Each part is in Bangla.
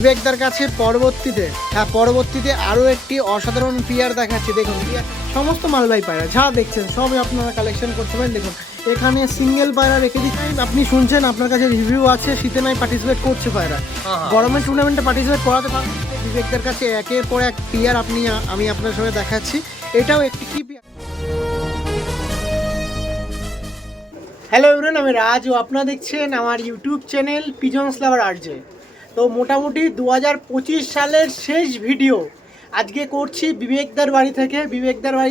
বিবেকদার কাছে পরবর্তীতে আরও একটি অসাধারণ পেয়ার দেখাচ্ছি। দেখুন সমস্ত মালবাহী পায়রা যা দেখছেন সবই আপনারা কালেকশন করতে পারেন। দেখুন এখানে সিঙ্গেল পায়রা রেখে দিচ্ছি। আপনি শুনছেন আপনার কাছে রিভিউ আছে, শীতে নাই পার্টিসিপেট করছে পায়রা, গরমের টুর্নামেন্টে পার্টিসিপেট করাতে পারবেন। বিবেকদার কাছে একের পর এক পেয়ার আমি আপনার সঙ্গে দেখাচ্ছি। এটাও একটি কি পেয়ার। হ্যালো এভরিওয়ান, আমি রাজ ও আপনারা দেখছেন আমার ইউটিউব চ্যানেল পিজনস লাভার আরজে। তো মোটামুটি 2025 সালের শেষ ভিডিও আজকে করছি বিবেকদার বাড়ি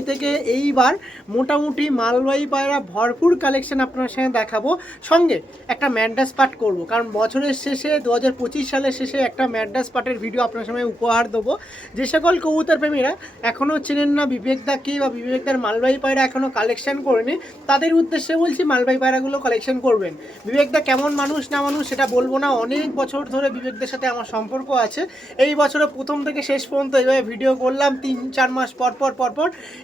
থেকে। এইবার মোটামুটি মালবাহী পায়রা ভরপুর কালেকশন আপনার সঙ্গে দেখাবো, সঙ্গে একটা ম্যাড্রাস পার্ট করব, কারণ বছরের শেষে 2025 সালের শেষে একটা ম্যাড্রাস পার্টের ভিডিও আপনার সঙ্গে উপহার দেবো। যে সকল কবুতর প্রেমীরা এখনও চেনেন না বিবেকদাকে বা বিবেকদার মালবাহী পায়রা এখনও কালেকশন করেনি, তাদের উদ্দেশ্যে বলছি মালবাহী পায়রাগুলো কালেকশন করবেন। বিবেকদা কেমন মানুষ না মানুষ সেটা বলবো না, অনেক বছর ধরে বিবেকদের সাথে আমার সম্পর্ক আছে। এই বছরে প্রথম থেকে শেষ পর্যন্ত এইভাবে ভিডিও করলাম 3-4 মাস পর।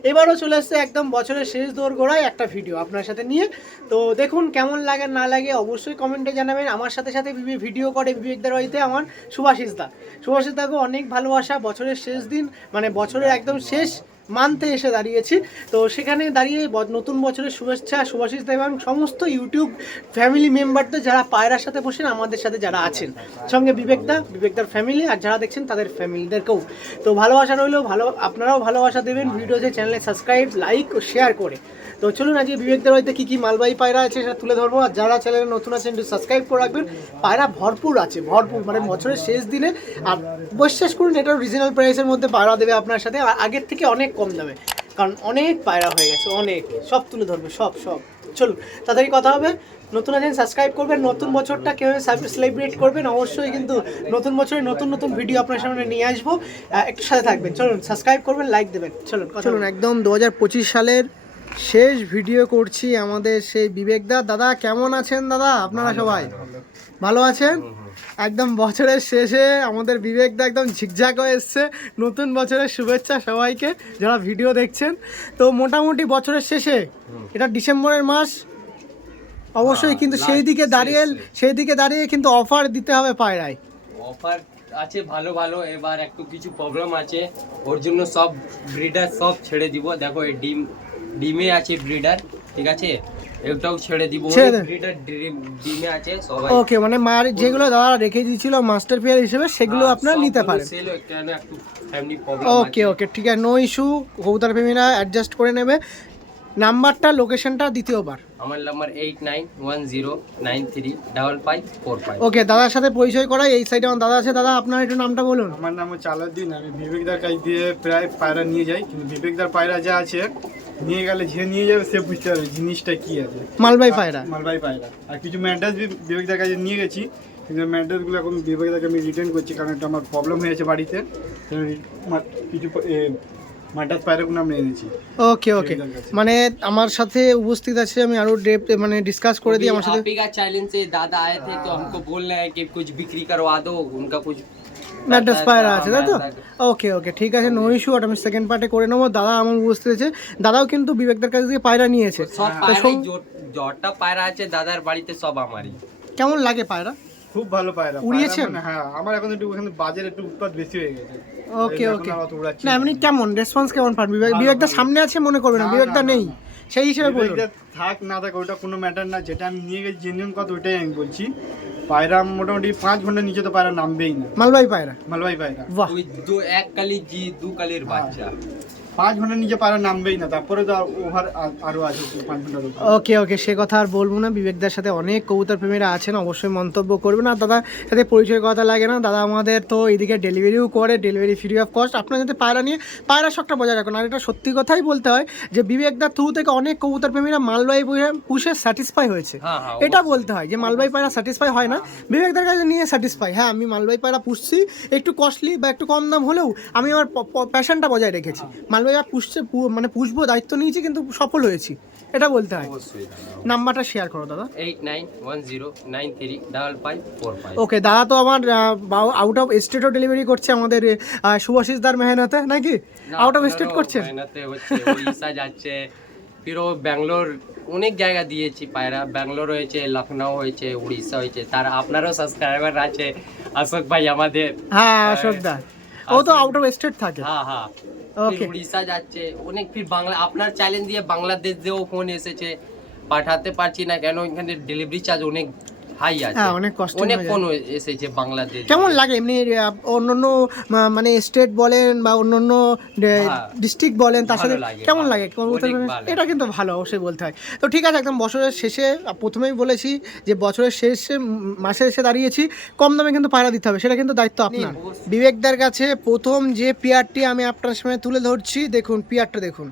এবারও চলে এসছে একদম বছরের শেষ দোরগোড়ায় একটা ভিডিও আপনার সাথে নিয়ে। তো দেখুন কেমন লাগে না লাগে অবশ্যই কমেন্টে জানাবেন। আমার সাথে ভিডিও করে বিবেকদার বাড়িতে আমার সুভাষিসদাকে অনেক ভালোবাসা। বছরের শেষ দিন মানে বছরের একদম শেষ মান্থে এসে দাঁড়িয়েছি, তো সেখানে দাঁড়িয়ে নতুন বছরের শুভেচ্ছা সুভাষিসদা এবং সমস্ত ইউটিউব ফ্যামিলি মেম্বারদের যারা পায়রার সাথে বসেন, আমাদের সাথে যারা আছেন, সঙ্গে বিবেকদার ফ্যামিলি আর যারা দেখছেন তাদের ফ্যামিলিদেরকেও তো ভালোবাসা রইলো। আপনারাও ভালোবাসা দেবেন ভিডিওতে, চ্যানেলে সাবস্ক্রাইব, লাইক ও শেয়ার করে। তো চলুন আজকে বিবেকদার বাড়িতে কী মালবাহী পায়রা আছে সেটা তুলে ধরবো। আর যারা চ্যানেলে নতুন আছেন একটু সাবস্ক্রাইব করে রাখবেন। পায়রা ভরপুর আছে, মানে বছরের শেষ দিনে। আর বিশ্বাস করুন এটা রিজনাল প্রাইসের মধ্যে পায়রা দেবে আপনার সাথে, আর আগের থেকে অনেক কম দামে, কারণ অনেক পায়রা হয়ে গেছে, অনেক সব তুলে ধরবে সব। চলুন তাড়াতাড়ি কথা হবে। নতুন আছেন সাবস্ক্রাইব করবেন। নতুন বছরটা কীভাবে সেলিব্রেট করবেন অবশ্যই কিন্তু নতুন বছরে নতুন ভিডিও আপনার সামনে নিয়ে আসবো, একটু সাথে থাকবেন। চলুন সাবস্ক্রাইব করবেন, লাইক দেবেন। চলুন একদম 2025 সালের শেষ ভিডিও করছি আমাদের সেই বিবেকদা। দাদা কেমন আছেন দাদা? আপনারা সবাই ভালো আছেন? একদম বছরের শেষে আমাদের বিবেকদা একদম ঝিকঝাক হয়ে এসছে। নতুন বছরের শুভেচ্ছা সবাইকে যারা ভিডিও দেখছেন। তো মোটামুটি বছরের শেষে এটা ডিসেম্বরের মাস অবশ্যই, কিন্তু সেই দিকে দাঁড়িয়ে কিন্তু অফার দিতে হবে পায়রায়। অফার আছে ভালো। এবার একটু কিছু প্রবলেম আছে, ওর জন্য সব ব্রিডার সব ছেড়ে দিব। দেখো এই ডিমে আছে ব্রিডার, ঠিক আছে, এটাও ছেড়ে দিব। ব্রিডার ডিমে আছে সবাই। ওকে, মানে মার যেগুলো দাদা রেখে দিয়েছিল মাস্টার পেয়ার হিসেবে সেগুলো আপনারা নিতে পারেন। সেল কেন একটু ফ্যামিলি প্রবলেম আছে। ওকে ঠিক আছে, নো ইস্যু। কবুতর প্রেমীরা অ্যাডজাস্ট করে নেবে। নাম্বারটা লোকেশনটা দ্বিতীয়বার আমার নাম্বার 8910935545। ওকে, দাদার সাথে পরিচয় করাই। এই সাইডে আমার দাদা আছে। দাদা আপনার একটু নামটা বলুন। আমার নাম হচ্ছে আলাউদ্দিন। আমি বিবেকদার কাছ দিয়ে প্রায় পায়রা নিয়ে যাই, কিন্তু বিবেকদার পায়রা যা আছে নিয়ে গেলে যে নিয়ে যাবে সে বুঝতে পারবে জিনিসটা কি আছে। মালবাহী পায়রা আর কিছু ম্যাড্রাস বিবেকদার কাছে নিয়ে গেছি, কিন্তু ম্যাড্রাসগুলো এখন বিবেকদাকে আমি রিটার্ন করছি, কারণ এটা আমার প্রবলেম হয়েছে বাড়িতে। কিছু ম্যাড্রাস পায়রাগুলো আমি এনেছি। ওকে মানে আমার সাথে উপস্থিত আছে, আমি আরো মানে ডিসকাস করে দিই। আমার সাথে आप ही का चैलेंज से दादा आए थे तो हमको बोल रहे हैं कि कुछ बिक्री करवा दो, उनका कुछ ম্যাড্রাস পায়রা আছে তাই তো? ওকে ঠিক আছে, নো ইস্যু। ওটা আমি সেকেন্ড পার্টে করে নেবো। দাদা আমার উপস্থিত আছে, দাদাও কিন্তু বিবেকদার কাছ থেকে পায়রা নিয়েছে। সব পায়রা যটা পায়রা আছে দাদার বাড়িতে সব আমারই। কেমন লাগে পায়রা? খুব ভালো পায়রা উড়িয়েছেন? হ্যাঁ, আমার এখন একটু ওখানে বাজারে একটু উৎপাদ বেশি হয়ে গেছে। ওকে না এমনি কেমন রেসপন্স কেমন পান? বিবেকদার সামনে আছে মনে করবে না, বিবেকদা নেই সেই হিসেবে বলুন। থাক না থাক ওটা কোনো ম্যাটার না, যেটা আমি নিয়ে গেছি জেনুইন কথা ওইটাই আমি বলছি। পায়রা মোটামুটি 5 ঘন্টার নিচে তো পায়রা নামবেই না। মালবাহী পায়রা বাহ, ওই এক কালি জি দু কালির বাচ্চা 5 ঘন্টার নিচে পায়রা নামবেই না। তারপরে তো ওভার আরো আছে 5 ঘন্টার উপর। ওকে সে কথা আর বলবো না। বিবেকদার সাথে অনেক কবুতর প্রেমীরা আছেন, অবশ্যই মন্তব্য করবেন। আর দাদার সাথে পরিচয় কথা লাগে না, দাদা আমাদের তো এইদিকে ডেলিভারিও করে, ডেলিভারি ফ্রি অফ কস্ট। আপনার যাতে পায়রা নিয়ে পায়রা শখটা বজায় রাখুন। আর এটা সত্যি কথাই বলতে হয় যে বিবেকদার থ্রু থেকে অনেক কবুতর প্রেমীরা মালবাহী পুষে স্যাটিসফাই হয়েছে। এটা বলতে হয় যে মালবাহী পায়রা স্যাটিসফাই হয় না, বিবেকদার কাছে নিয়ে স্যাটিসফাই। হ্যাঁ, আমি মালবাহী পায়রা পুষছি, একটু কস্টলি বা একটু কম দাম হলেও আমি আমার প্যাশনটা বজায় রেখেছি। মালবাহী মানে পুষবো দায়িত্ব নিয়েছি, কিন্তু সফল হয়েছি, এটা বলতে হয়। নাম্বারটা শেয়ার করো দাদা। 8910935545। ওকে, দাদা তো আমার আউট অফ স্টেটও ডেলিভারি করছে আমাদের শুভাশিসদার মেহনতে, নাকি আউট অফ স্টেট করছেন? মেহনতে হচ্ছে, ওড়িশা যাচ্ছে, ফির ও ব্যাঙ্গালোর অনেক জায়গা দিয়েছি পায়রা, ব্যাঙ্গালোর হয়েছে, লখনৌ হয়েছে, উড়িষ্যা হয়েছে। তার আপনারও সাবস্ক্রাইবার আছে অশোক ভাই আমাদের। হ্যাঁ অশোকদা, ও তো আউট অফ স্টেট থাকে। হ্যাঁ হ্যাঁ, ওকে। ফির উড়িষ্যা যাচ্ছে অনেক, ফির বাংলা আপনার চ্যালেঞ্জ দিয়ে বাংলাদেশ দিয়েও ফোন এসেছে, পাঠাতে পারছি না কেন, এখানে ডেলিভারি চার্জ অনেক হাই আছে। হ্যাঁ, অনেক কষ্ট অনেক হয়ে ফোন এসেছে বাংলাদেশ। কেমন লাগে এমনি অন্যান্য মানে স্টেট বলেন বা অন্যান্য ডিস্ট্রিক্ট বলেন, তার সাথে ভালো লাগে, কেমন ভালো, লাগে কবুতর? অনেক ভালো। এটা কিন্তু ভালো, অবশ্যই বলতে হয়। তো ঠিক আছে, একদম বছরের শেষে প্রথমেই বলেছি যে বছরের শেষে মাসে এসে দাঁড়িয়েছি, কম দামে কিন্তু পায়রা দিতে হবে, সেটা কিন্তু দায়িত্ব আপনার। অবশ্যই। বিবেকদার কাছে প্রথম যে পেয়ারটি আমি আপনার সামনে তুলে ধরছি, দেখুন পেয়ারটা দেখুন।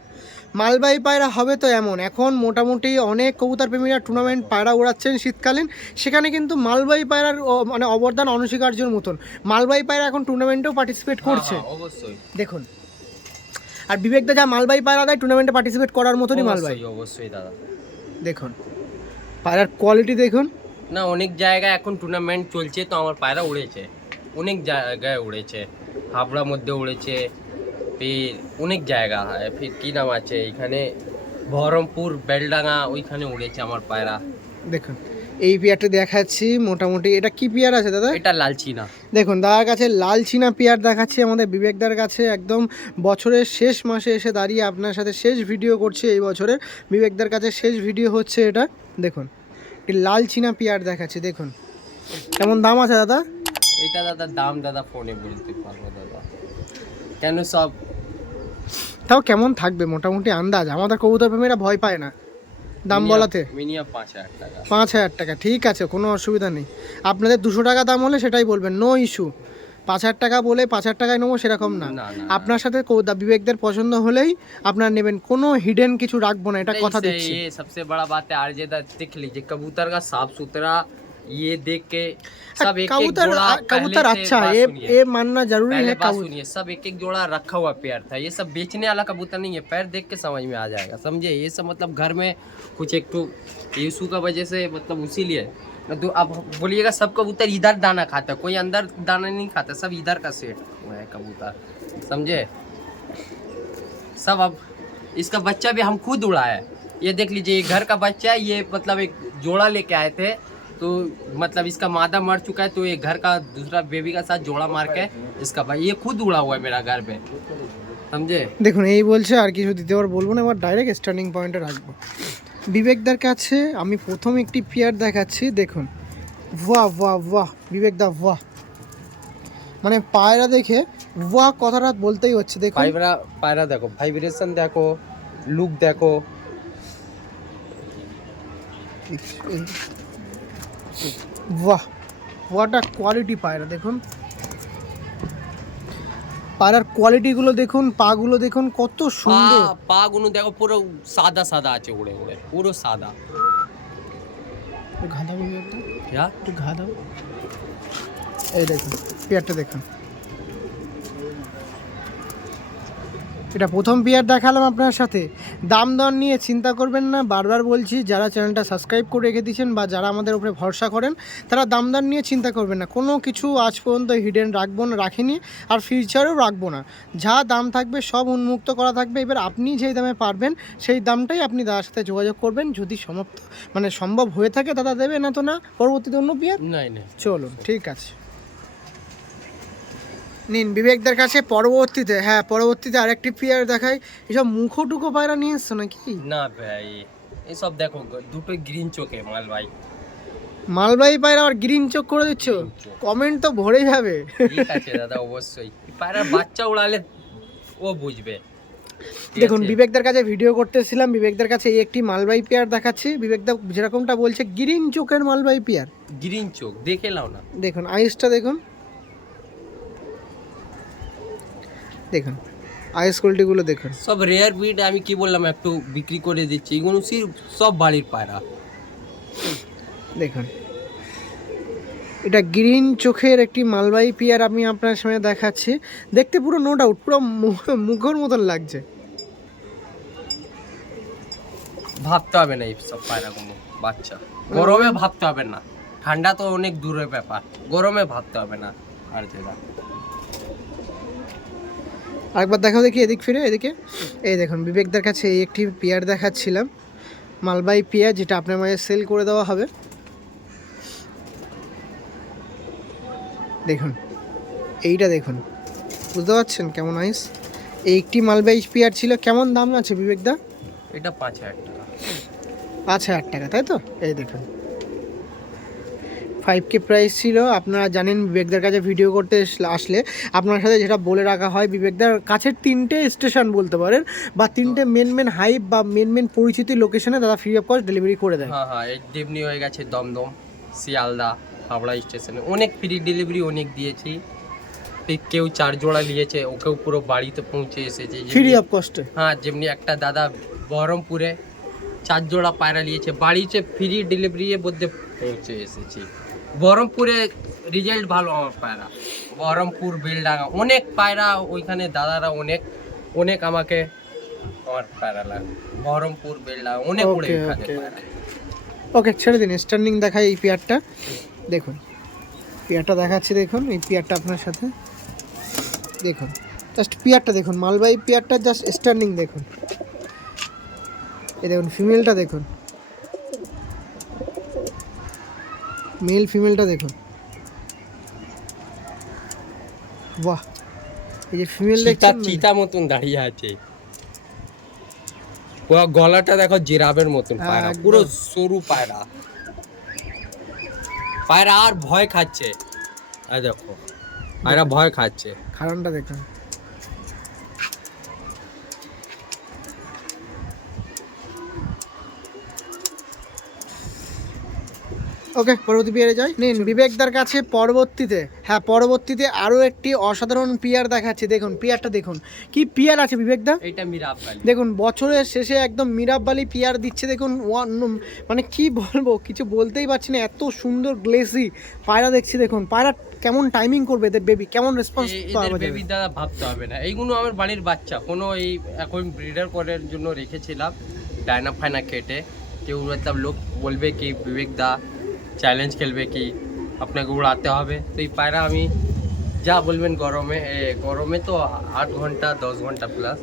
মালবাহী পায়রা হবে তো এমন, এখন মোটামুটি অনেক কবুতর প্রেমীরা টুর্নামেন্ট পায়রা উড়াচ্ছেন শীতকালীন, সেখানে কিন্তু মালবাহী পায়রার মানে অবদান অনস্বীকার্যের মতন। মালবাহী পায়রা এখন টুর্নামেন্টেও পার্টিসিপেট করছে, হ্যাঁ, অবশ্যই দেখুন। আর বিবেকদা যা মালবাহী পায়রা দেয় টুর্নামেন্টে পার্টিসিপেট করার মতনই মালবাহী, অবশ্যই, অবশ্যই দাদা। দেখুন পায়রার কোয়ালিটি দেখুন। না, অনেক জায়গায় এখন টুর্নামেন্ট চলছে, তো আমার পায়রা উড়েছে, অনেক জায়গায় উড়েছে, হাবড়ার মধ্যে উড়েছে, ফির অনেক জায়গা, ফির কি নাম আছে এখানে বহরমপুর বেলডাঙ্গা, ওইখানে উড়েছে আমার পায়রা। দেখুন এই পেয়ারটা দেখাচ্ছি, মোটামুটি এটা কি পেয়ার আছে দাদা? এটা লালচিনা। দেখুন দাদার কাছে লাল চীনা পেয়ার দেখাচ্ছি আমাদের বিবেকদার কাছে, একদম বছরের শেষ মাসে এসে দাঁড়িয়ে আপনার সাথে শেষ ভিডিও করছি এই বছরের। বিবেকদার কাছে শেষ ভিডিও হচ্ছে এটা, দেখুন এই লাল চীনা পেয়ার দেখাচ্ছি, দেখুন কেমন দাম আছে দাদা? এটা দাদা দাম দাদা ফোনে বলতে পারবো দাদা, কেন সব তাও কেমন থাকবে মোটামুটি আন্দাজ? আমাদের কবুতর প্রেমীরা ভয় পায় না দাম বলাতে। মিনিমাম 5,000 টাকা। 5,000 টাকা, ঠিক আছে, কোনো অসুবিধা নেই। আপনাদের 200 টাকা দাম হলে সেটাই বলবেন, নো ইস্যু। 5,000 টাকা বলে 5,000 টাকায় নেবো সেরকম না, না, না, আপনার সাথে বিবেকদের পছন্দ হলেই আপনার নেবেন, কোনো হিডেন কিছু রাখবো না, এটা কথা দিচ্ছি। ये सबसे बड़ा बात है आरजे दा, देख लीजिए कबूतर का साफ सुथरा, ये देख के सब एक कबूतर जोड़ा कबूतर पहले से अच्छा, बात ये सुनिए। ये मानना जरूरी पहले है। बात सुनिए, सब एक एक जोड़ा रखा हुआ पेयर था, ये सब बेचने वाला कबूतर नहीं है, पैर देख के समझ में आ जाएगा, समझे? ये सब मतलब घर में कुछ एक तो इशू का वजह से, मतलब इसीलिए तो अब बोलिएगा सब कबूतर इधर दाना खाता है, कोई अंदर दाना नहीं खाता, सब इधर का सेट हुआ है कबूतर, समझे? सब अब इसका बच्चा भी हम खुद उड़ा है, ये देख लीजिए, ये घर का बच्चा है, ये मतलब एक जोड़ा लेके आए थे, तो मतलब इसका मादा मर चुका है, तो ये घर का दूसरा बेबी का साथ जोड़ा मार के इसका भाई, ये खुद उड़ा हुआ है मेरा घर पे, समझे? দেখুন এই বলছে, আর কিছু দ্বিতীয়বার বলবো না, এবার ডাইরেক্ট স্টার্টিং পয়েন্টে রাখবো। বিবেকদার কাছে আমি প্রথম একটি পেয়ার দেখাচ্ছি, দেখুন বাহ বাহ বাহ বিবেকদা, বাহ, মানে পায়রা দেখে বাহ কথাটা বলতেই হচ্ছে। দেখুন पायरा देखो, वाइब्रेशन देखो, लुक देखो, বাহ, হোয়াট আ কোয়ালিটি পায়রা, দেখুন পায়রার কোয়ালিটিগুলো দেখুন, পাগুলো দেখুন কত সুন্দর। पा गुनु देखो, पूरा सादा सादा आचे उड़े उड़े, पूरा सादा। একটু ঘা দাও বিবেকদা, क्या একটু ঘা দাও। এই দেখুন পেয়ারটা দেখুন, এটা প্রথম পেয়ার দেখালাম আপনার সাথে। দাম দর নিয়ে চিন্তা করবেন না, বারবার বলছি, যারা চ্যানেলটা সাবস্ক্রাইব করে রেখে দিয়েছেন বা যারা আমাদের উপরে ভরসা করেন, তারা দাম দর নিয়ে চিন্তা করবেন না, কোনো কিছু আজ পর্যন্ত হিডেন রাখবো না, রাখিনি, আর ফিউচারেও রাখবো না। যা দাম থাকবে সব উন্মুক্ত করা থাকবে। এবার আপনি যেই দামে পারবেন সেই দামটাই আপনি দাদার সাথে যোগাযোগ করবেন, যদি সম্ভব হয়ে থাকে দাদা দেবে, না তো না। পরবর্তীতে অন্য পেয়ার नहीं नहीं, চলুন, ঠিক আছে, নিন বিবেকদের কাছে। পরবর্তীতে পরবর্তীতে আরেকটি পেয়ার দেখাই। এসব মুখোটুকো পায়রা নিয়ে এসছো নাকি? না ভাই, এই সব দেখো দুটো গ্রিন চোখে মাল ভাই, মালবাহী পায়রা আর গ্রিন চোখ করে দিচ্ছ, Green চোখ। কমেন্ট তো ভরে যাবে। ঠিক আছে দাদা, অবশ্যই পায়রার বাচ্চা উড়ালে ও বুঝবে। ঠিক দেখুন আছে? বিবেকদের কাছে ভিডিও করতেছিলাম, বিবেকদের কাছে এই একটি মালবাহী পেয়ার দেখাচ্ছি। বিবেকদা যেরকমটা বলছে গ্রিন চোখের মালবাহী পেয়ার, গ্রিন চোখ দেখে নাও না, দেখুন আইসটা দেখুন, দেখুন আইস কোয়ালিটিগুলো দেখুন। সব রেয়ার ব্রিড, আমি কি বললাম একটু বিক্রি করে দিচ্ছি, এগুলো সব বাড়ির পায়রা। দেখুন এটা গ্রিন চোখের একটি মালবাহী পেয়ার আমি আপনার সামনে দেখাচ্ছি। দেখতে পুরো নো ডাউট পুরো মুখের মতন লাগছে। ভাবতে হবে না এই সব পায়রাগুলো, বাচ্চা গরমে ভাবতে হবে না, ঠান্ডা তো অনেক দূরের ব্যাপার, গরমে ভাবতে হবে না। আর যেটা আরেকবার দেখাও দেখি, এদিক ফিরে এদিকে। এই দেখুন বিবেকদার কাছে এই একটি পেয়ার দেখাচ্ছিলাম, মালবাই পেয়ার, যেটা আপনার মাঝে সেল করে দেওয়া হবে। দেখুন এইটা দেখুন, বুঝতে পারছেন কেমন আইস? এই একটি মালবাই পেয়ার ছিল, কেমন দাম আছে বিবেকদা? এটা 5000 টাকা। 5000 টাকা, তাই তো? এই দেখুন 5K প্রাইস ছিল। আপনারা জানেন বিবেকদার কাছে ভিডিও করতে আসলে আপনার সাথে যেটা বলে রাখা হয়, বিবেকদার কাছের 3টে স্টেশন বলতে পারেন, বা 3টে মেন হাইপ বা মেন পরিচিতি লোকেশনে দাদা ফ্রি অফ কস্ট ডেলিভারি করে দেয়। হ্যাঁ হ্যাঁ, এমনি হয়ে গেছে দমদম, শিয়ালদা, হাওড়া স্টেশনে অনেক ফ্রি ডেলিভারি অনেক দিয়েছি। কেউ 4 জোড়া নিয়েছে, ওকেও পুরো বাড়িতে পৌঁছে এসেছে ফ্রি অফ কস্টে। হ্যাঁ, যেমনি একটা দাদা বহরমপুরে 4 জোড়া পায়রা নিয়েছে, বাড়িতে ফ্রি ডেলিভারি মধ্যে পৌঁছে এসেছি। বহরমপুরে রেজাল্ট ভালো আমার পায়রা, বহরমপুর, বেলডাঙ্গা অনেক পায়রা, ওইখানে দাদারা অনেক আমাকে আমার পায়রা লাগে। বহরমপুর, বেলডাঙ্গা অনেক উড়ে ওকে এখানে ওকে পায়রা। ওকে, ছেড়ে দিন। স্ট্যান্ডিং দেখাই এই পেয়ারটা, দেখুন পেয়ারটা দেখাচ্ছি, দেখুন এই পেয়ারটা আপনার সাথে, দেখুন জাস্ট পেয়ারটা দেখুন, মালবাই পেয়ারটা জাস্ট স্ট্যান্ডিং দেখুন। এই দেখুন ফিমেলটা দেখুন, মেল ফিমেলটা দেখুন, বাহ! এই যে ফিমেল দেখছেন, চিতা মতন দাঁড়িয়ে আছে, পুরো গলাটা দেখো জিরাফের মতন পায়রা, একদম। পুরো সরু পায়রা। পায়রা আর ভয় খাচ্ছে, এই দেখো পায়রা ভয় খাচ্ছে। কারণটা দেখুন। ওকে, পরবর্তী পেয়ারে যাই। নিন বিবেকদার কাছে পরবর্তীতে আরও একটি অসাধারণ পেয়ার দেখাচ্ছি। দেখুন পেয়ারটা দেখুন, কি পেয়ার আছে বিবেকদা? এইটা মিরাবালি। দেখুন বছরের শেষে একদম মিরাবালি পেয়ার দিচ্ছে। দেখুন মানে কি বলবো, কিছু বলতেই পারছি না, এত সুন্দর গ্লেসি পায়রা দেখছি। দেখুন পায়রা কেমন টাইমিং করবে, এদের বেবি কেমন রেসপন্স এদের বেবি দাদা ভাবতে হবে না, এইগুলো আমার বাড়ির বাচ্চা, কোনো এই এখন ব্রিডার করার জন্য রেখেছিলাম ডায়না ফায়না কেটে। কেউ मतलब লোক বলবে কি বিবেক দা চ্যালেঞ্জ খেলবে কি আপনাকে উড়াতে হবে, তো এই পায়রা আমি যা বলবেন গরমে তো 8 ঘন্টা 10 ঘন্টা প্লাস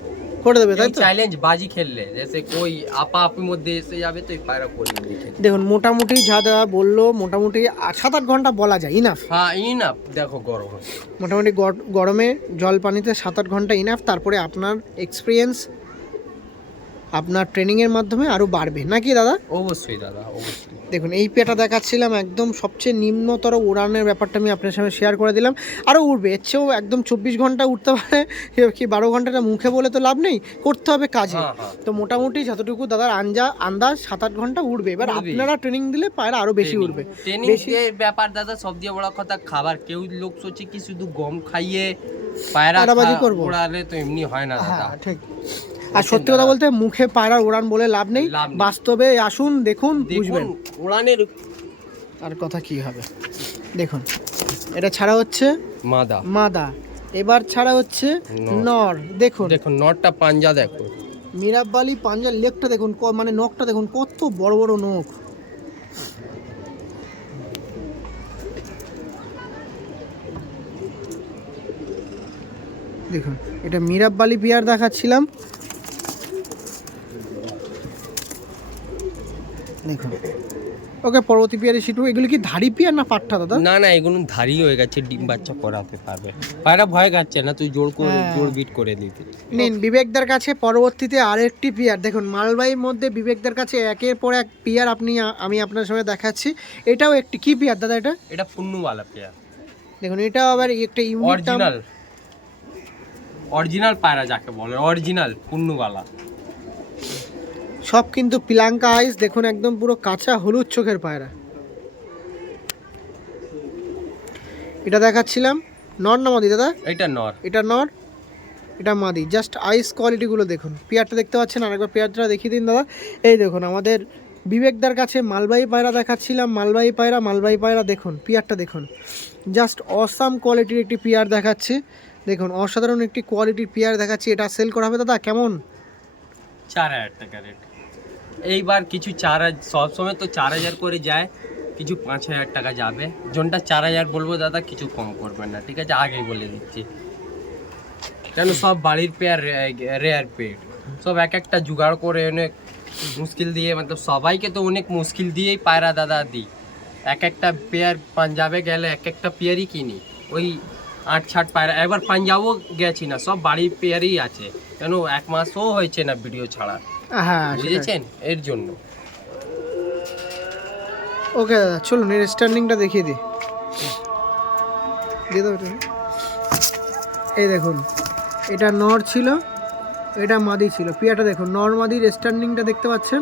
করে দেবে, তাই তো? চ্যালেঞ্জ বাজি খেললে জেসে কই আপা আপি মধ্যে এসে যাবে তো এই পায়রা করে দিবে। দেখুন মোটামুটি যা দাদা বললো, মোটামুটি 7-8 ঘন্টা বলা যায় ইনাফ। হ্যাঁ ইনাফ, দেখো গরম মোটামুটি গরমে জল পানিতে 7-8 ঘন্টা ইনাফ। তারপরে আপনার এক্সপিরিয়েন্স আপনার ট্রেনিংয়ের মাধ্যমে আরও বাড়বে নাকি দাদা? অবশ্যই দাদা, অবশ্যই। দেখুন এই পেয়ারটা দেখাচ্ছিলাম, একদম সবচেয়ে নিম্নতর উড়ানের ব্যাপারটা আমি আপনার সাথে শেয়ার করে দিলাম। আরও উঠবে, এর চেয়েও একদম 24 ঘন্টা উঠতে পারে কি 12 ঘন্টাটা মুখে বলে তো লাভ নেই, করতে হবে কাজে। তো মোটামুটি যতটুকু দাদার আন্দাজ 7-8 ঘন্টা উঠবে। এবার আপনারা ট্রেনিং দিলে পায়রা আরও বেশি উঠবে। ট্রেনিং এর ব্যাপার দাদা সব দিয়ে বড় কথা খাবার। কেউ লোক সোচে কি শুধু গম খাইয়ে পায়রা উড়ালে তো এমনি হয় না দাদা। হ্যাঁ ঠিক। আর সত্যি কথা বলতে মুখে পায়রা উড়ান বলে লাভ নেই, বাস্তবে আসুন দেখুন বুঝবেন উড়ানের আর কথা কি হবে। দেখুন এটা ছাড়া হচ্ছে মাদা, এবার ছাড়া হচ্ছে নর। দেখুন দেখুন নরটা পাঞ্জা দেখো, মিরাবালি পাঞ্জার লেগটা দেখুন, মানে নখটা দেখুন কত বড় বড় নখ। দেখুন এটা মিরাবালি পেয়ার দেখাচ্ছিলাম। দেখুন ওকে, পরবর্তী পেয়ারে সিটু। এগুলো কি ধাড়ি পেয়ার না পাঠা দাদা? না না, এগুলো ধাড়ি হয়ে গেছে, ডিম বাচ্চা করাতে পারবে। পায়রা ভয় খাচ্ছে না, তুই জোর বিট করে দিবি। নিন বিবেকদার কাছে পরবর্তীতে আরেকটি পেয়ার। দেখুন মালবাইয়ের মধ্যে বিবেকদার কাছে একের পর এক পেয়ার আমি আপনার সঙ্গে দেখাচ্ছি। এটাও একটি কি পেয়ার দাদা? এটা পুন্নুওয়ালা পেয়ার। দেখুন এটা আবার একটা অরিজিনাল পায়রা যাকে বলে, অরিজিনাল পুন্নুওয়ালা। সব কিন্তু পিলাঙ্কা আইস। দেখুন একদম পুরো কাঁচা হলুদ চোখের পায়রা। এটা দেখাচ্ছিলাম নর না মাদি দাদা? এটা নর, এটা মাদি। জাস্ট আইস কোয়ালিটিগুলো দেখুন। পেয়ারটা দেখতে পাচ্ছেন, আরেকবার পেয়ারটা দেখিয়ে দিন দাদা। এই দেখুন আমাদের বিবেকদার কাছে মালবাহী পায়রা দেখাচ্ছিলাম, মালবাহী পায়রা দেখুন পেয়ারটা দেখুন, জাস্ট অসাম কোয়ালিটির একটি পেয়ার দেখাচ্ছে। দেখুন অসাধারণ একটি কোয়ালিটির পেয়ার দেখাচ্ছি। এটা সেল করা হবে দাদা কেমন? 4000 টাকা রেট। এইবার কিছু 4000, সবসময় তো 4000 করে যায়, কিছু 5000 টাকা যাবে। যোনটা 4000 বলবো দাদা কিছু কম করবেন না, ঠিক আছে? আগেই বলে দিচ্ছি কেন সব বাড়ির পেয়ার রেয়ার পেট, সব এক একটা জোগাড় করে অনেক মুশকিল দিয়ে, মতলব সবাইকে তো অনেক মুশকিল দিয়েই পায়রা দাদা দিই। এক একটা পেয়ার পাঞ্জাবে গেলে এক একটা পেয়ারই কিনি, ওই 8-6 পায়রা। একবার পাঞ্জাবও গেছি না, সব বাড়ির পেয়ারই আছে, কেন 1 মাসও হয়েছে না ভিডিও ছাড়া, হ্যাঁ বুঝেছেন, এর জন্য। ওকে দাদা চলুন এর স্ট্যান্ডিংটা দেখিয়ে দিই, দিয়ে দাও এটা। এই দেখুন এটা নর ছিল, এটা মাদি ছিল। পিয়াটা দেখুন, নর মাদির স্ট্যান্ডিংটা দেখতে পাচ্ছেন,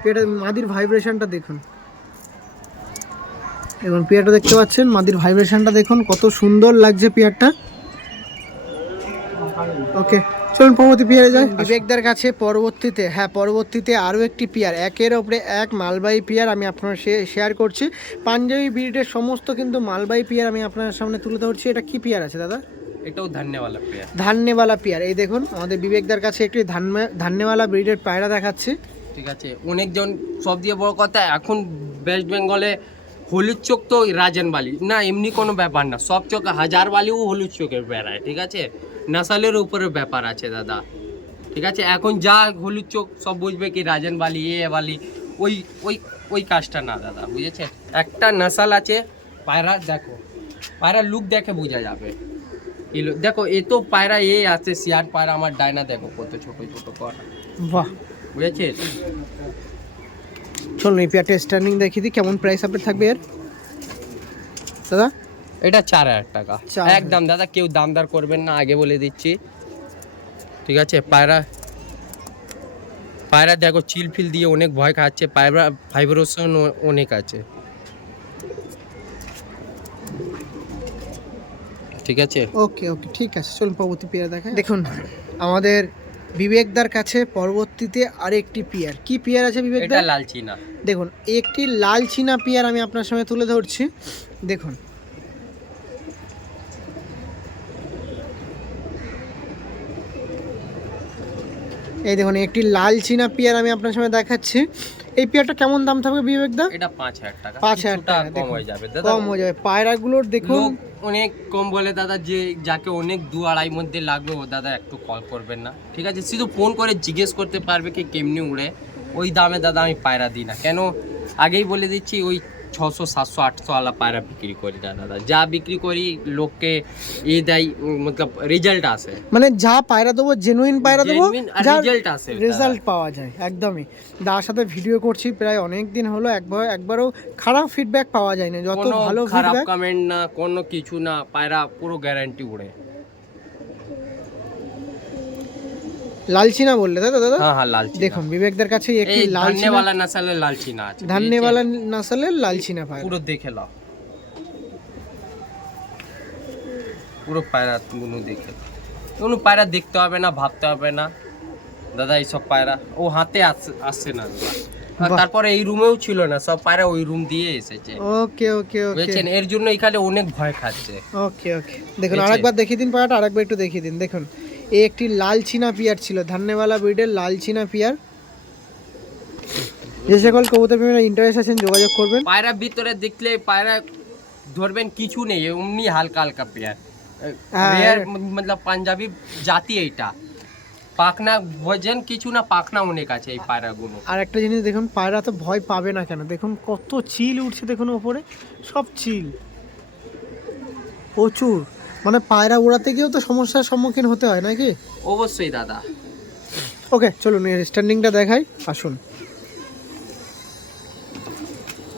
পিয়াটা মাদির ভাইব্রেশনটা দেখুন, দেখুন পিয়াটা দেখতে পাচ্ছেন, মাদির ভাইব্রেশনটা দেখুন কত সুন্দর লাগছে পিয়ারটা। ওকে চলুন পরবর্তী পিয়ারে যাই। বিবেকদার কাছে পরবর্তীতে আরও একটি পিয়ার, একের ওপরে এক মালবাহী পিয়ার আমি আপনার শেয়ার করছি। পাঞ্জাবি ব্রিডের সমস্ত কিন্তু মালবাহী পিয়ার আমি আপনার সামনে তুলে ধরছি। এটা কি পিয়ার আছে দাদা? এটাও ধান্যওয়ালা পেয়ার। ধান্যওয়ালা পিয়ার। এই দেখুন আমাদের বিবেকদার কাছে একটি ধান্যওয়ালা ব্রিডের পায়রা দেখাচ্ছে। ঠিক আছে, অনেকজন, সব দিয়ে বড় কথা, এখন ওয়েস্ট বেঙ্গলে হলুদ চোখ তো রাজনবালি না, এমনি কোনো ব্যাপার না, সব চোখ হাজারবালিও হলুদ চোখের বেড়ায়। ঠিক আছে, নাসালের উপরে ব্যাপার আছে দাদা। ঠিক আছে, এখন যা হলুদ চোখ সব বুঝবে কি রাজনবালি এ বালি, ওই ওই ওই কাজটা না দাদা, বুঝেছেন। একটা নাসাল আছে পায়রা, দেখো পায়রা লুক দেখে বোঝা যাবে। দেখো এ তো পায়রা এ আছে শিয়ার পায়রা, আমার ডায়না দেখো কত ছোট ছোট করা, বাহ, বুঝেছেন। চলুন এই পিয়ারটা স্ট্যান্ডিং দেখিয়ে দিই, কেমন প্রাইস আপডেট থাকবে এর দাদা? এটা 4000 টাকা 4000 একদম দাদা, কেউ দামদার করবেন না, আগে বলে দিচ্ছি। ঠিক আছে, পায়রা পায়রা দেখো চিল ফিল দিয়ে অনেক ভয় খাচ্ছে, পায়রা ভাইব্রেশন অনেক আছে। ঠিক আছে, ওকে ওকে ঠিক আছে, চলুন পরবর্তী পিয়ার দেখাই। দেখুন আমাদের বিবেকদার কাছে পরবর্তীতে আরেকটি পিয়ার, কি পিয়ার আছে বিবেকদা? এটা লাল চীনা। দেখুন একটি লাল চীনা পিয়ার আমি আপনার সামনে তুলে ধরছি। দেখুন এই দেখুন একটি লাল চীনা পিয়ার আমি আপনার সামনে দেখাচ্ছি। এই পেয়ারটা কেমন দাম থাকবে বিবেকদা? এটা 5000 টাকা। 5000 টাকা কম হয়ে যাবে দাদা, কম হয়ে যাবে। পায়রাগুলোর দেখুন লোক অনেক কম বলে দাদা, যে যাকে অনেক 2-2.5 মধ্যে লাগবে ও দাদা একটু কল করবেন না। ঠিক আছে, শুধু ফোন করে জিজ্ঞেস করতে পারবে কি কেমনি উড়ে, ওই দামে দাদা আমি পায়রা দিই না। কেন আগেই বলে দিচ্ছি, ওই 600 700 800 ওয়ালা পায়রা বিক্রি করি না দাদা। যা বিক্রি করি লোককে এ দেয়, মতলব রেজাল্ট আসে, মানে যা পায়রা দেবো জেনুইন পায়রা দেবো, Genuine আর যার result আসে দাদা। রেজাল্ট পাওয়া যায় একদমই। যার সাথে ভিডিও করছি প্রায় অনেক দিন হলো, একবারও খারাপ ফিডব্যাক পাওয়া যায় না, যত কোনো ভালো খারাপ ফিডব্যাক। কমেন্ট না, কোনো কিছু না, পায়রা পুরো গ্যারান্টি উড়ে। লাল চীনা বললে তাই তো দাদা? হ্যাঁ হ্যাঁ, লাল চীনা। দেখুন বিবেকদার কাছে একটি এই লাল চীনা, ধান্যওয়ালা নাসালের লাল চীনা আছে, ধান্যওয়ালা নাসলের লাল চীনা পায়রা। পুরো দেখে নাও, পুরো পায়রা গুলো দেখে নাও। কোনো পায়রা দেখতে হবে না, ভাবতে হবে না দাদা, এইসব পায়রা ও হাতে আসছে না দাদা। আর বাহ। তারপরে এই রুমেও ছিল না, সব পায়রা ওই রুম দিয়ে এসেছে, ওকে ওকে ওকে বুঝেছেন। এর জন্য এখানে অনেক ভয় খাচ্ছে। ওকে ওকে দেখুন বুঝেছেন? আরেকবার দেখিয়ে দিন পায়রাটা, আরেকবার একটু দেখিয়ে দিন। দেখুন এই একটি লাল চীনা পিয়ার ছিল, ধান্যওয়ালা ব্রিডের লাল চীনা পিয়ার। যে সকল কবুতর প্রেমীরা ইন্টারেস্ট আছেন যোগাযোগ করবেন। পায়রা ভিতরে দেখলে পায়রা ধরবেন কিছু নেই, এমনি হালকা হালকা পেয়ার, হ্যাঁ। রেয়ার মতলব পাঞ্জাবি জাতি এইটা। পাখনা ভোজন কিছু না, পাখনা অনেক আছে এই পায়রাগুলো। আর একটা জিনিস দেখুন, পায়রা তো ভয় পাবে না কেন, দেখুন কত চিল উঠছে, দেখুন ওপরে সব চিল প্রচুর। মানে পায়রা উড়াতে গিয়েও তো সমস্যার সম্মুখীন হতে হয় নাকি? অবশ্যই দাদা। ওকে চলুন এর স্ট্যান্ডিংটা দেখাই, আসুন।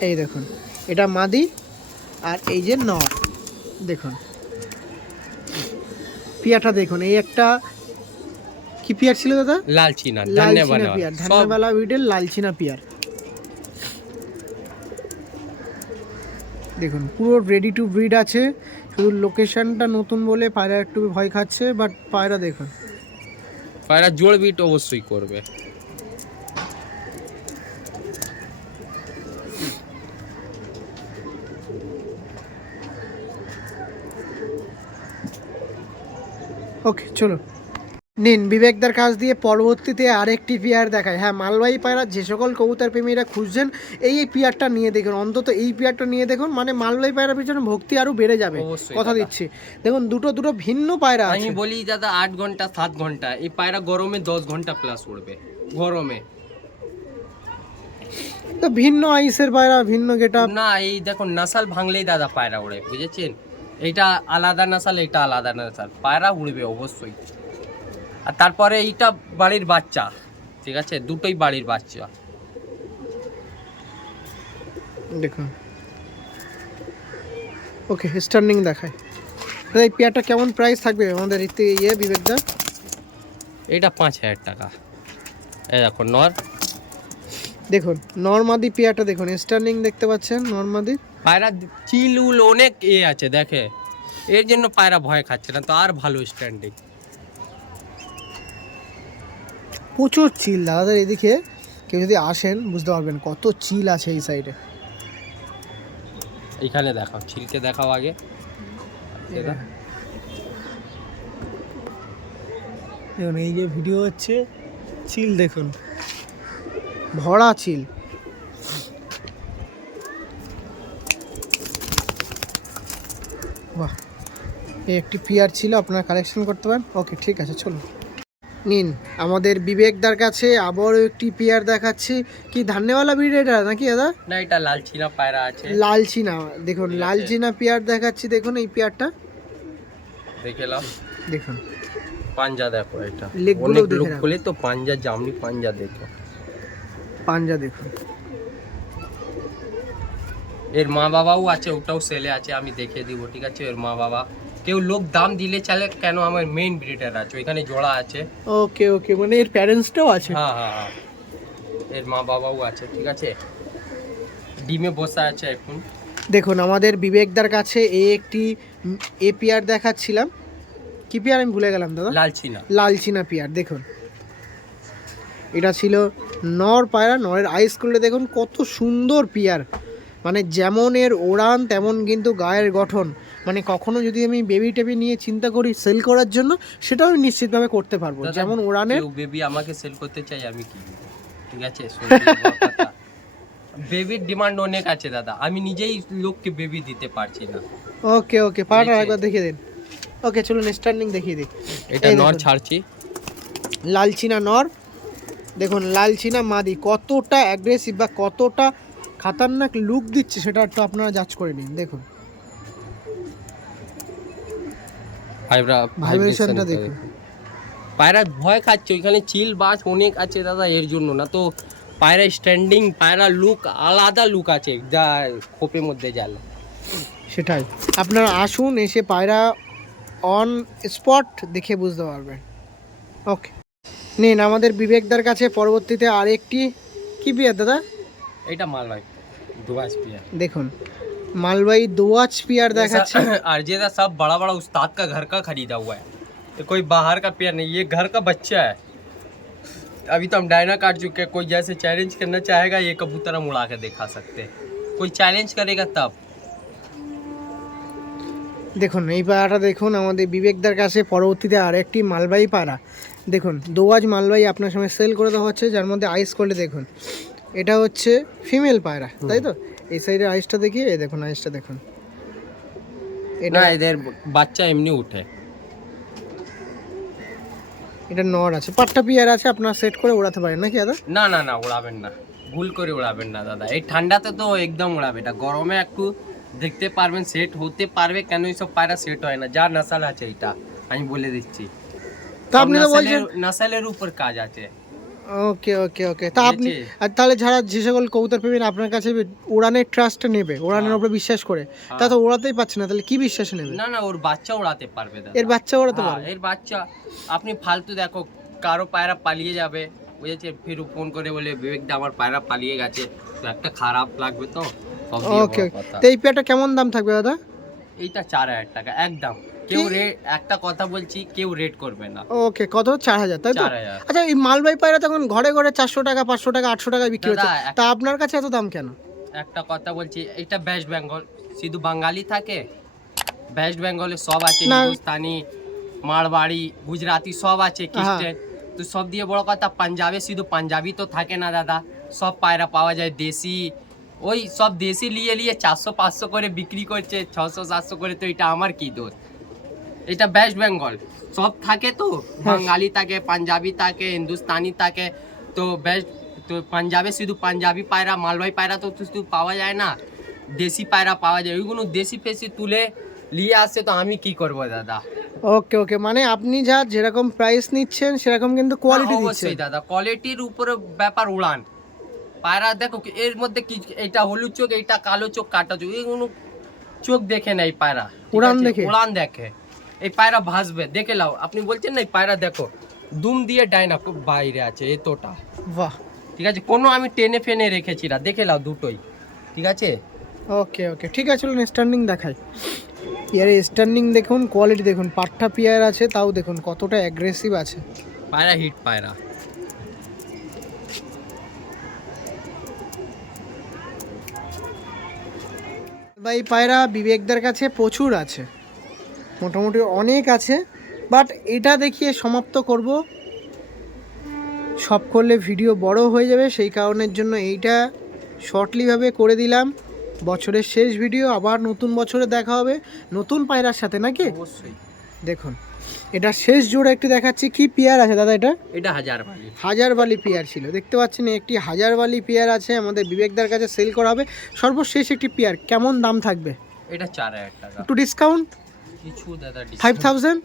এই দেখুন এটা মাদি আর এই যে নর, দেখুন পিয়াটা দেখুন। এই একটা কি পিয়ার ছিল দাদা? লাল চীনা, লাল চীনা ধান্যওয়ালা পিয়ার, সব ধান্যওয়ালা ব্রিডের লাল চীনা পিয়ার। দেখুন পুরো রেডি টু ব্রিড আছে, শুধু লোকেশনটা নতুন বলে পায়রা একটু ভয় খাচ্ছে, বাট পায়রা দেখুন। পায়রা জোড় বিট অবশ্যই করবে। ওকে চলো। নিন বিবেকদার কাছ দিয়ে পরবর্তীতে আরেকটি পেয়ার দেখায়। হ্যাঁ, মালবাহী পায়রা যে সকল কবুতর প্রেমীরা খুঁজছেন এই পেয়ারটা নিয়ে দেখুন, অন্তত এই পেয়ারটা নিয়ে দেখুন, মানে মালবাহী পায়রার পিছনে ভক্তি আরও বেড়ে যাবে, অবশ্যই কথা দাদা। দিচ্ছি। দেখুন দুটো ভিন্ন পায়রা আমি আছে। বলি দাদা 8 ঘন্টা 7 ঘন্টা এই পায়রা গরমে 10 ঘন্টা প্লাস উড়বে গরমে। তো ভিন্ন আইসের পায়রা, ভিন্ন গেট আপ। না এই দেখো নাসাল ভাঙলেই দাদা পায়রা উড়ে, বুঝেছেন? এইটা আলাদা নাসাল, এটা আলাদা নাসাল, পায়রা উড়বে অবশ্যই। আর তারপরে এইটা বাড়ির বাচ্চা, ঠিক আছে, দুটোই বাড়ির বাচ্চা। দেখুন ওকে, স্টার্নিং দেখায়। এই পেয়ারটা কেমন প্রাইস থাকবে আমাদের বিবেকদা? এটা 5000 টাকা। এই দেখো নর, দেখুন নরমাদি পেয়ারটা দেখুন, স্টার্নিং দেখতে পাচ্ছেন নরমাদি। পায়রা চিল উল অনেক আছে দেখে, এর জন্য পায়রা ভয় খাচ্ছে না, তো আর ভালো স্ট্যান্ডিং। প্রচুর চিল দাদাদের এদিকে, কেউ যদি আসেন বুঝতে পারবেন কত চিল আছে এই সাইডে। এইখানে দেখাও, চিলকে দেখাও আগে। দেখুন এই যে ভিডিও হচ্ছে, চিল দেখুন, ভরা চিল। বাহ, এই একটি পেয়ার ছিল, আপনারা কালেকশন করতে পারেন। ওকে ঠিক আছে, চলুন। নিন আমাদের বিবেকদার কাছে আবারও একটি পেয়ার দেখাচ্ছি। কি ধান্যওয়ালা ব্রিড এটা নাকি দাদা? না এটা লালচিনা পায়রা আছে। লালচিনা, দেখুন ঠিক আছে। লালচিনা পেয়ার দেখাচ্ছি। দেখুন এই পেয়ারটা দেখে নাও, দেখুন, পাঞ্জা দেখো, এটা লেগগুলো অনেক দেখে লোক নাও। খুলে তো পাঞ্জা, জামনি পাঞ্জা দেখো। পাঞ্জা দেখুন। এর মা বাবাও আছে, ওটাও সেলে আছে, আমি দেখিয়ে দিব, ঠিক আছে? এর মা বাবা কেউ লোক দাম দিলে চলে, কেন আমার মেইন ব্রিডার আছে ওইখানে জোড়া আছে। ওকে ওকে, মানে এর প্যারেন্টসটাও আছে। হ্যাঁ হ্যাঁ হ্যাঁ, এর মা বাবাও আছে, ঠিক আছে? ডিমে বসা আছে এখন। দেখুন আমাদের বিবেকদার কাছে একটি পেয়ার দেখাচ্ছিলাম। কি পেয়ার আমি ভুলে গেলাম দাদা? লালচিনা। লালচিনা পেয়ার। দেখুন এটা ছিল নর পায়রা, নরের আইস করলে দেখুন কত সুন্দর পেয়ার, মানে যেমন এর ওড়ান তেমন কিন্তু গায়ের গঠন। মানে কখনো যদি আমি বেবি টেবি নিয়ে চিন্তা করি সেল করার জন্য, সেটাও আমি নিশ্চিতভাবে করতে পারবো। দাদা, যেমন ওড়ানের কেউ বেবি আমাকে সেল করতে চাই, আমি কি দিব? ঠিক আছে, বেবির ডিমান্ড অনেক আছে দাদা, আমি নিজেই লোককে বেবি দিতে পারছি না। ওকে ওকে, পাটা দেখে। একবার দেখিয়ে দিন। ওকে চলুন স্ট্যান্ডিং দেখিয়ে দিই। এটা এই নর দেখুন। ছাড়ছি। লালচিনা নর, দেখুন লালচিনা মাদি কতটা অ্যাগ্রেসিভ বা কতটা খাতারনাক লুক দিচ্ছে সেটা একটু আপনারা জাজ করে নিন। দেখুন ভাইব্রেশনটা দেখুন। পায়রা ভয় খাচ্ছে, ওইখানে চিল বাজ অনেক আছে দাদা, এর জন্য না তো পায়রা স্ট্যান্ডিং, পায়রা লুক আলাদা লুক আছে যা খোপের মধ্যে জাল। সেটাই, আপনারা আসুন, এসে পায়রা অন স্পট দেখে বুঝতে পারবেন। ওকে নিন আমাদের বিবেকদার কাছে পরবর্তীতে আরেকটি কি পেয়ার দাদা? এটা মালবাই দুবাস पिया। দেখুন মালবাহী দোয়াচ পেয়ার দেখাচ্ছে। और ये सब बड़ा बड़ा उस्ताद का घर का खरीदा हुआ है, ये कोई बाहर का पेयर नहीं, ये घर का बच्चा है। अभी तो हम डायना काट चुके हैं, कोई जैसे चैलेंज करना चाहेगा ये कबूतर हम उड़ा के दिखा सकते हैं, कोई चैलेंज करेगा तब। দেখুন এই পায়রাটা দেখুন আমাদের বিবেকদার কাছে পরবর্তীতে আরেকটি মালবাহী পায়রা। দেখুন দোয়াজ মালবাহী আপনার সামনে সেল করে দেওয়া হচ্ছে, যার মধ্যে আইস করলে দেখুন এটা হচ্ছে ফিমেল পায়রা, তাই তো? এই সাইডে আইসটা দেখিয়ে, এই দেখুন আইসটা দেখুন। এটা না এদের বাচ্চা এমনি উঠে। এটা নর আছে, পাট্টা পেয়ার আছে, আপনারা সেট করে ওড়াতে পারেন নাকি দাদা? না না না, উড়াবেন না, ভুল করে উড়াবেন না দাদা। এই ঠান্ডাতে তো একদম উড়াবে, এটা গরমে একটু দেখতে পারবেন, সেট হতে পারবে, কেন এইসব পায়রা সেট হয় না, যা নাসাল আছে এটা আমি বলে দিচ্ছি। তো আপনি তো বলছেন নাসালের উপর কাজ আছে। ওকে ওকে ওকে, তা আপনি বুঝেছি। আর তাহলে যারা যে সকল কবুতর প্রেমীরা আপনার কাছে উড়ানের ট্রাস্টটা নেবে, উড়ানের হ্যাঁ। উপরে বিশ্বাস করে, তা তো ওড়াতেই পারছে না, তাহলে কি বিশ্বাসে নেবে? না না, ওর বাচ্চা উড়াতে পারবে দাদা। এর বাচ্চা ওড়াতে হ্যাঁ, পারবে? এর বাচ্চা আপনি ফালতু দেখো, কারো পায়রা পালিয়ে যাবে, বুঝেছে, ফির ফোন করে বলে বিবেকদা আমার পায়রা পালিয়ে গেছে, তো একটা খারাপ লাগবে তো, সব দিয়ে ওকে বড় কথা। তো এই পেয়ারটা কেমন দাম থাকবে দাদা? এইটা 4000 টাকা একদম। কেউ একটা কথা বলছি, কেউ রেট করবে না। ওকে কত? 4000 তাই তো? 4000। আচ্ছা এই মালবাহী পায়রা তখন ঘরে ঘরে 400 টাকা 500 টাকা 800 টাকা বিক্রি হচ্ছে, দাদা, তা আপনার কাছে এত দাম কেন? একটা কথা বলছি, এটা ওয়েস্ট বেঙ্গল, শুধু বাঙালি থাকে, ওয়েস্ট বেঙ্গলে সব আছে, না। হিন্দুস্তানি মারবাড়ি গুজরাটি সব আছে, খ্রিস্টান। তো সব দিয়ে বড় কথা পাঞ্জাবে, শুধু পাঞ্জাবি তো থাকে না দাদা, সব পায়রা পাওয়া যায় দেশি। ওই সব দেশি নিয়ে 400-500 করে বিক্রি করছে, 600-700 করে। তো এটা আমার কি দোষ? এটা ওয়েস্ট বেঙ্গল সব থাকে, তো বাঙালি থাকে, পাঞ্জাবি থাকে, হিন্দুস্তানি থাকে। তো বেস্ট, তো পাঞ্জাবে শুধু পাঞ্জাবি পায়রা, মালবাহী পায়রা তো শুধু পাওয়া যায় না, দেশি পায়রা পাওয়া যায়। ওইগুলো দেশি ফেসি তুলে নিয়ে আসছে, তো আমি কি করব দাদা? ওকে ওকে, মানে আপনি যা যেরকম প্রাইস নিচ্ছেন সেরকম কিন্তু কোয়ালিটি দিচ্ছেন। অবশ্যই দাদা, কোয়ালিটির উপরে ব্যাপার। উড়ান পায়রা দেখো, এর মধ্যে কি, এটা হলুদ চোখ, এটা কালো চোখ, কাটা চোখ, এইগুলো চোখ দেখে না এই পায়রা, ঠিক উড়ান আছে? দেখে? উড়ান দেখে। এই পায়রা ভাসবে, দেখে লাও। আপনি বলছেন না এই পায়রা দেখো, দুম দিয়ে ডায়না খুব বাইরে আছে এতটা, বাহ, ঠিক আছে? কোনো আমি টেনে ফেনে রেখেছি না, দেখে লাও দুটোই, ঠিক আছে? ওকে ওকে, ঠিক আছে, চলুন স্ট্যান্ডিং দেখাই। পিয়ারের স্ট্যান্ডিং দেখুন, কোয়ালিটি দেখুন, পাট্টা পিয়ার আছে, তাও দেখুন কতটা অ্যাগ্রেসিভ আছে। পায়রা হিট পায়রা। ভাই পায়রা বিবেকদার কাছে প্রচুর আছে, মোটামুটি অনেক আছে, বাট এটা দেখিয়ে সমাপ্ত করব। সব করলে ভিডিও বড় হয়ে যাবে, সেই কারণের জন্য এইটা শর্টলিভাবে করে দিলাম। বছরের শেষ ভিডিও, আবার নতুন বছরে দেখা হবে নতুন পায়রার সাথে, নাকি? অবশ্যই। দেখুন এটা শেষ জোড়া একটু দেখাচ্ছি। কি পেয়ার আছে দাদা এটা? এটা হাজার ভাই। হাজারবালি পেয়ার ছিল, দেখতে পাচ্ছেন একটি হাজারবালি পেয়ার আছে, আমাদের বিবেকদার কাছে সেল করা হবে। সর্বশেষ একটি পেয়ার, কেমন দাম থাকবে? এটা 4000 টাকা। একটু ডিসকাউন্ট? কিছু দাদা 5000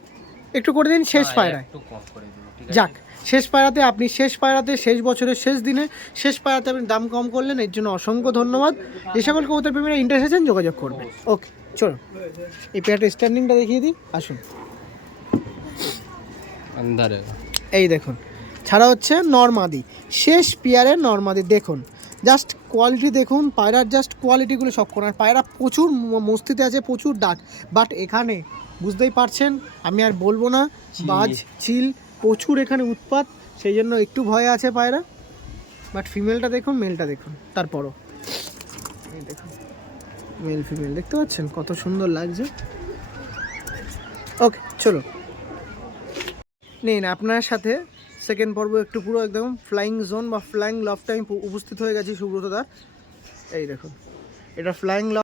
একটু করে দিন শেষ পায়রায়। একটু কম করে দেবো, ঠিক আছে? যাক, শেষ পায়রাতে আপনি, শেষ পায়রাতে, শেষ বছরের শেষ দিনে শেষ পায়রাতে আপনি দাম কম করলেন, এর জন্য অসংখ্য ধন্যবাদ। যে সকল কবুতর প্রেমীরা ইন্টারেস্ট আছেন যোগাযোগ করবেন। ওকে, চলো এই পেয়ারটার স্ট্যান্ডিংটা দেখিয়ে দিই, আসুন। अंदर এই দেখুন, ছাড়া হচ্ছে নরমাদি, শেষ পেয়ারের নরমাদি। দেখুন জাস্ট কোয়ালিটি দেখুন, পায়রার জাস্ট কোয়ালিটিগুলো সব আর পায়রা প্রচুর মস্তিতে আছে, প্রচুর ডাক। বাট এখানে বুঝতেই পারছেন, আমি আর বলবো না, বাজ চিল প্রচুর এখানে উৎপাত, সেই জন্য একটু ভয়ে আছে পায়রা। বাট ফিমেলটা দেখুন, মেলটা দেখুন, তারপরও এই দেখুন মেল ফিমেল দেখতে পাচ্ছেন কত সুন্দর লাগছে। ওকে চলো নিন, আপনার সাথে সেকেন্ড পর্ব একটু পুরো একদম ফ্লাইং জোন বা ফ্লাইং লফ টাইম উপস্থিত হয়ে গেছি সুব্রত দার। এই দেখুন এটা ফ্লাইং লফ।